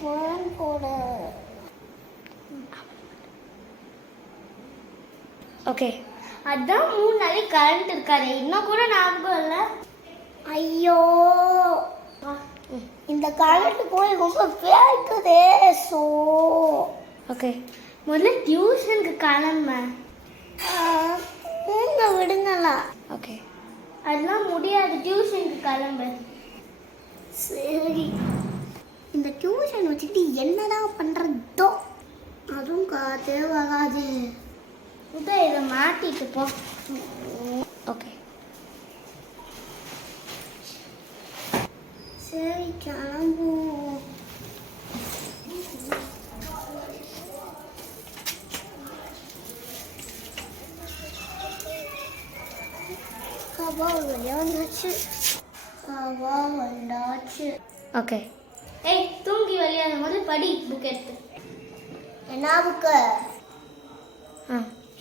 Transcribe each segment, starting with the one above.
Phone போடு. Okay, அதான் 3 நாளைக்கு கரண்ட் இருக்காது. இன்னும் கூட ஞாபகம் இல்லை. ஐயோ, இந்த கரண்ட் போய் ரொம்ப வேர்க்குதே. ஸோ ஓகே, முதல்ல டியூஷனுக்கு கிளம்ப. தூங்க விடுங்களா? ஓகே, அதெல்லாம் முடியாது. டியூஷனுக்கு கிளம்பு. சரி, இந்த டியூஷன் வச்சுக்கிட்டு என்னதான் பண்ணுறதோ அதுவும் காத்தே வராது. இதை மாட்டிட்டு போ. ஓகே, சரி கிளம்புவோம். கபா வந்தாச்சு. கபா வந்தாச்சு. ஓகே. ஏய், தூங்கி விளையாட முதல்ல படி. புக் எடுத்து. என்ன புக்கு?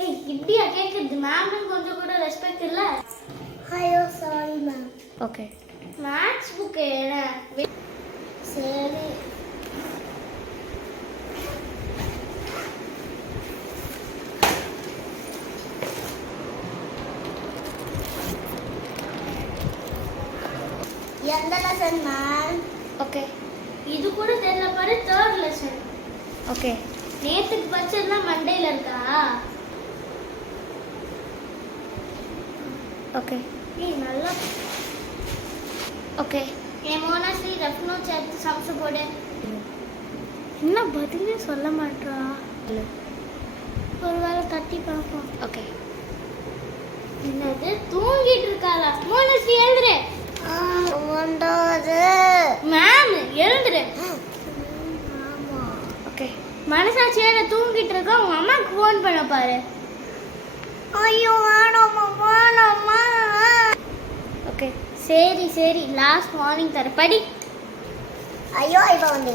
ஏய், இப்படியா கேட்குறது? மேம்னு கொஞ்சம் கூட ரெஸ்பெக்ட் இல்லை. ஐயோ sorry ma'am. Okay, maths book என்ன? சரி, எந்த லெசன் மேம்? ஓகே, இது கூட தெரியல பாரு. 3rd lesson. ஓகே, நேத்துக்கு படிச்சதுலாம் மண்டேல இருக்கா? ஓகே, ஏய் நல்லா. ஓகே, என் மோனாஸ்ரீ ரஃப் நோட்ஸ் எடுத்து சம்ஸ் போடு. என்ன பதிலே சொல்ல மாட்டா? ஒரு வேளை தட்டி பார்ப்போம். ஓகே, என்னது தூங்கிட்டு இருக்காளா? மோனாஸ்ரீ எழுந்துரு. மேம் எழுந்துரு. ஓகே, மனசாட்சியோட தூங்கிட்டு இருக்கா. உங்க அம்மாக்கு ஃபோன் பண்ண பாரு. ஐயோ வேணாமா வேணாமா. ஓகே, சரி சரி, லாஸ்ட் வார்னிங் தர. படி. ஐயோ இப்போ வந்து